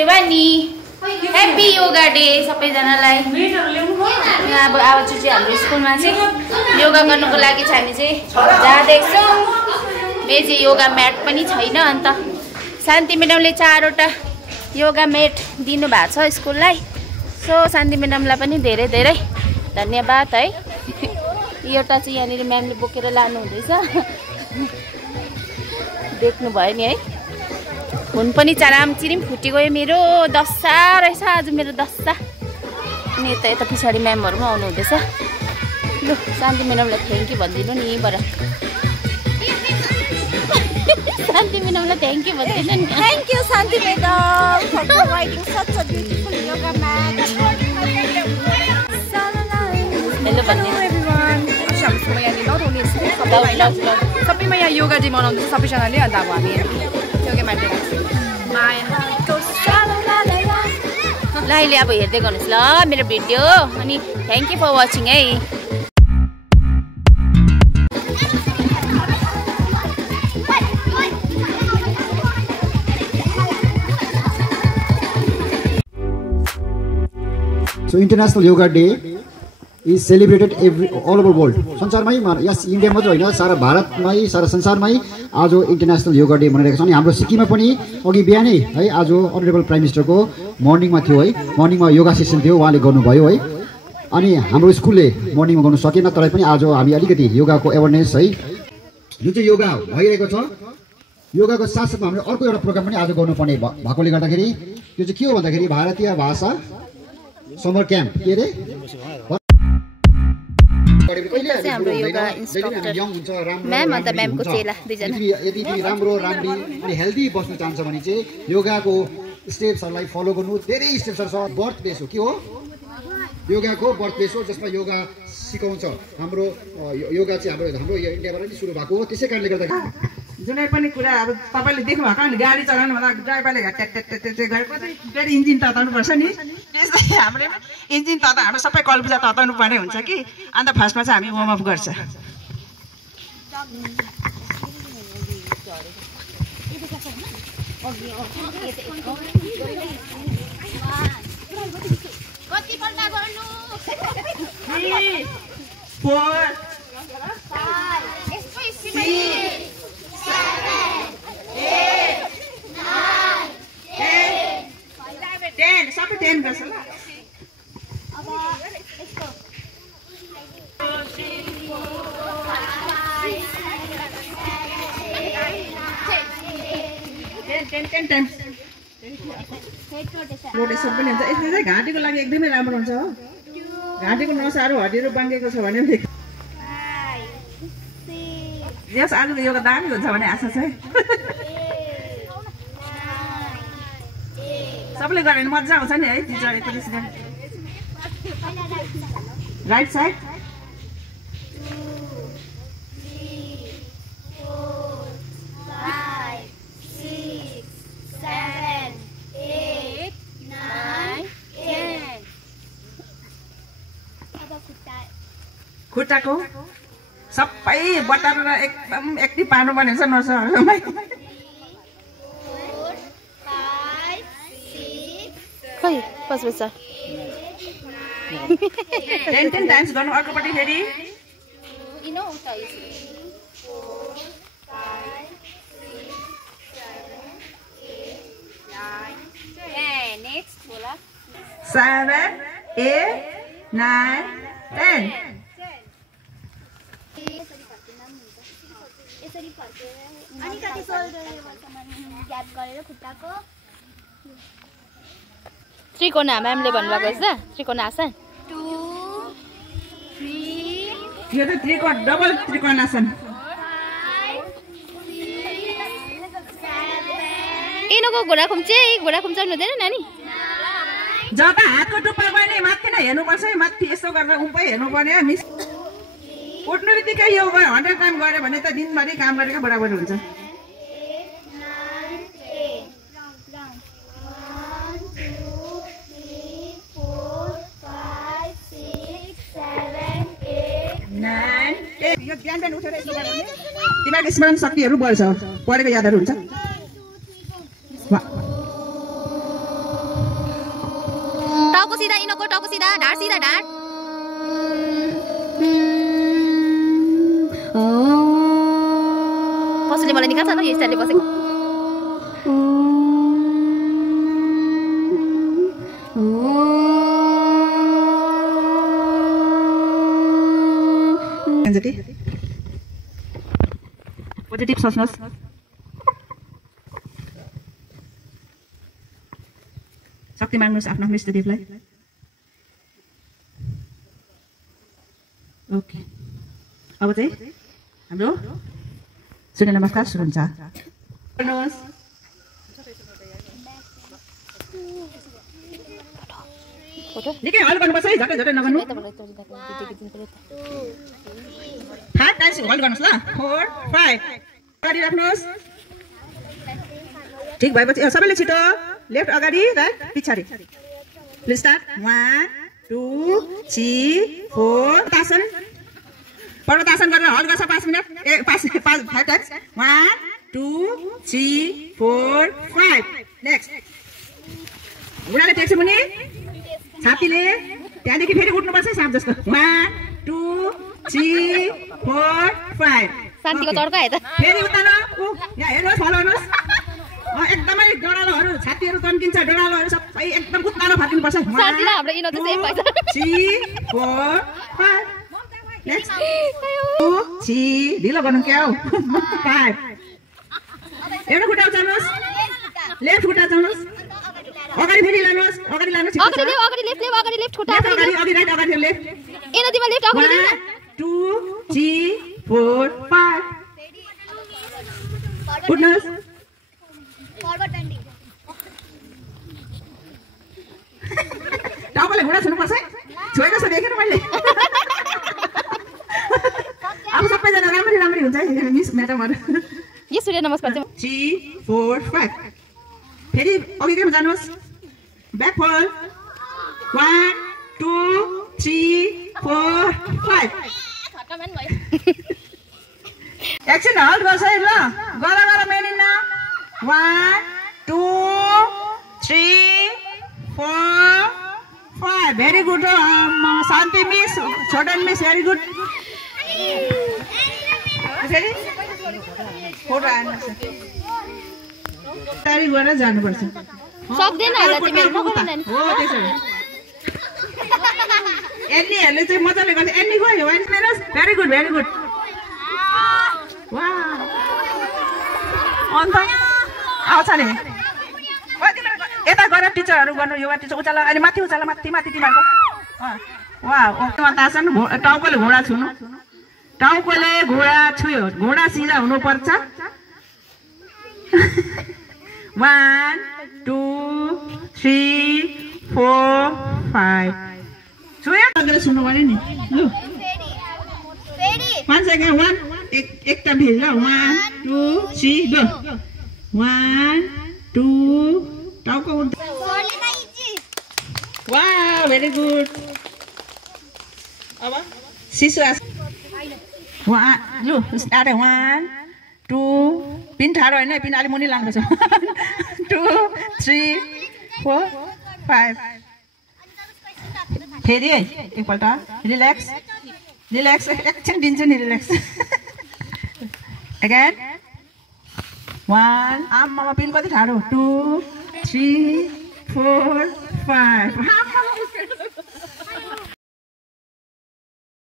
Sewani happy yoga day सबैजनालाई। अब आज चाहिँ हाम्रो स्कुलमा चाहिँ योगा गर्नुको लागि चाहिँ हामी चाहिँ जाँदैछौँ। मेरो चाहिँ योगा म्याट पनि छैन, अन्त शान्ति म्याडमले 4वटा योगा म्याट दिनुभएको छ स्कुललाई। सो शान्ति म्याडमलाई पनि धेरै धेरै धन्यवाद है। एउटा चाहिँ यहाँनिर म्यामले बोकेर लानु हुँदैछ, देख्नुभयो नि है। हुन पनि चारामचिरिम फुटिगयो मेरो, दस्सा रहेछ आज मेरो दस्सा। अनि यता पछाडि म्यामहरू पनि आउनु हुँदैछ। लु शान्ति म्याडमलाई थ्याङ्क यू भनिदिनु नि यहीँबाट। शान्ति म्याडमलाई थ्याङ्क यू भनिदिनु नि। Thank you Shanti madam for providing such a beautiful yoga mat. Hello भन्ने सबैमा यहाँ योगा डे मनाउँदैछ सबैजनाले। अन्त अब हामी योगा म्याट ल अहिले अब हेर्दै गर्नुहोस् ल मेरो भिडियो। अनि थ्याङ्क यू फर वाचिङ है। So International Yoga Day is celebrated all over world. संसारमै यस इन्डिया मात्र होइन, सारा भारतमै सारा संसारमै आज इन्टरनेसनल योगा डे मनाइरहेको छ। अनि हाम्रो सिक्किममा पनि अघि बिहानै है आज अनरेबल प्राइम मिनिस्टरको मर्निङमा थियो है, मर्निङमा योगा सेसन थियो, उहाँले गर्नुभयो है। अनि हाम्रो स्कुलले मर्निङमा गर्नु सकेन, तर पनि आज हामी अलिकति योगाको एवेरनेस है जुन चाहिँ योगा भइरहेको छ, योगाको साथसाथमा हामीले अर्को एउटा प्रोग्राम पनि आज गर्नुपर्ने भएकोले गर्दाखेरि त्यो चाहिँ के हो भन्दाखेरि भारतीय भाषा समर क्याम्प के अरे हाम्रो योगा इन्स्ट्रक्टर म्याम अन्त म्यामको चेला दुईजना। यदि राम्रो राम्री अनि हेल्दी बस्नु चाहन्छ भने चाहिँ योगाको स्टेप्सहरूलाई फलो गर्नु। धेरै स्टेप्सहरू छ। बर्थ प्लेस हो, के हो योगाको बर्थ प्लेस हो, जसमा योगा सिकाउँछ। हाम्रो योगा चाहिँ हाम्रो इन्डियाबाट नै सुरु भएको हो। त्यसै कारणले गर्दा जुनै पनि कुरा अब तपाईँले देख्नु भएको नि, गाडी चलाउनु भन्दा ड्राइभरले गरेको फेरि इन्जिन तताउनुपर्छ नि। त्यस्तै हामीले इन्जिन तता हाम्रो सबै कलबुजा तताउनु पर्ने हुन्छ कि। अन्त फर्स्टमा चाहिँ हामी वार्म अप गर्छ। सबै 10 गर्छ ल। रोटेसन पनि हुन्छ। यसले चाहिँ घाँटीको लागि एकदमै राम्रो हुन्छ हो। घाँटीको नसाहरू हड्डीहरू बाङ्गेको छ भने यस आजको योगा दामी हुन्छ भन्ने आशा छ है। सबैले गऱ्यो भने मजा आउँछ नि है। राइट साइड खुट्टाको सबै बटारेर एकदम एक्टिभ पार्नुपर्ने हुन्छ नर्सहरूमै। 10 टाइम्स गर्नु। अर्कोपट्टि फेरि नेक्स्ट होला 7 8 9 10। यसरी फर्केर अनि कति सोल्डरसम्म ग्याप गरेर खुट्टाको त्रिकोण म्यामले भन्नुभएको छ। त्रिकोण आसन 2 3 यो त त्रिकोण डबल त्रिकोण आसन। इनको घोडा खुम्चाउनु हुँदैन नानी। जब हातको टुप्पा गर्ने माथि नै हेर्नुपर्छ है। माथि यसो गरेर उम्पै हेर्नुपर्ने। मिस उठ्नु बित्तिकै यो 100 टाइम गऱ्यो भने त दिनभरि काम गरेको बराबर हुन्छ। 9 यो बिहान बिहान उठेर यसो गर्नु दिमाग स्मरण शक्तिहरू बढ्छ। पढेको यादहरू हुन्छ। सिधा इनको टाउको सिधा ढाड सिधा ढाड पशुले मलाई निकाल्छ ल यो स्टाइलले बसेको पोजिटिभ सोच्नुहोस् शक्ति माग्नुहोस् आफ्नो आफ्नो इष्टदेवलाई ओके अब चाहिँ हाम्रो सूर्य नमस्कार सुरु हुन्छ गर्नुहोस् निकै हल गर्नुपर्छ है झट्टै झट्टै नगर्नु 5 टाइम्स हल गर्नुहोस् ल 4 5 अगाडि राख्नुहोस् ठीक भएपछि सबैले छिटो लेफ्ट अगाडि राइट पछाडि प्लिज स्टार्ट 1 2 3 4 तासन पर्वतासन गरेर हल गर्छ 5 मिनेट 5 टाइम्स 1 2 3 4 5 नेक्स्ट घुँडाले टेक्छ मुनि छातीले त्यहाँदेखि फेरि उठ्नुपर्छ साप जस्तो 1 2 3 4 5 शान्तिको चड्का है त फेरि उतानो यहाँ हेर्नुहोस् फलो गर्नुहोस् एकदमै डडालोहरू छातीहरू तन्किन्छ डडालोहरू सबै एकदम उत्तानो फर्किनुपर्छ 1 2 3 4 5 नेक्स्ट 2 3 ढिलो गर्नु क्या हो 5 एउटा खुट्टा उचाल्नुहोस् लेफ्ट खुट्टा उचाल्नुहोस् अगाडि फेरि लानुहोस् अगाडि लानुहोस् अगाडि लेफ्ट खुट्टा अगाडि लेफ्ट एनदिमा लेफ्ट अगाडि 2 3 4 5 उठ्नुहोस् फरवर्ड बेन्डिङ टाउकोले घुँडा छुनुपर्छ है छोएको छ देखेन मैले अब सबैजना राम्ररी हुन्छ है मिस म्याडमहरु यो सूर्य नमस्कार चाहिँ 3 4 5 फेरि अघि केमा जानुहोस् ब्याक फल 1 2 3 4 5 एकछिन हल्ड गर्छ है ल गर मेनिन 1 2 3 4 5 भेरी गुड शान्ति मिस छोटन मिस भेरी गुड फेरि फोटो आउनुपर्छ तारी गरेर जानुपर्छ सक्दैन होला तिमी हो त्यसो एन्नीहरुले चाहिँ मजाले गर्छ एन्नी गयो भेरी गुड वाह अन्त आउँछ नि यता गएर टिचरहरू गर्नु योगा टिचर उचाला अनि माथि उचाला माथि तिमीहरूको वाह तासन टाउकोले घोडा छुनु टाउकोले घोडा छुयो घोडा सिधा हुनुपर्छ 1 2 3 4 5 छुयो तँले सुन्नु पर्यो नि लु फेरि 5 सेकेन्ड 1 एक टाइम फेरि ल 1 2 3 गो 1 2 टाउको वाह भेरी गुड अब शिशु आस लु स्टार्ट 1 2 पिन ठाडो होइन पिन अलि मुनि लाग्दैछ 2 3 4 5 फेरि है एकपल्ट रिल्याक्स एकछिन दिन्छु नि रिल्याक्स अगेन 1 आम्मामा पिन कति ठाडो 2 3 4 5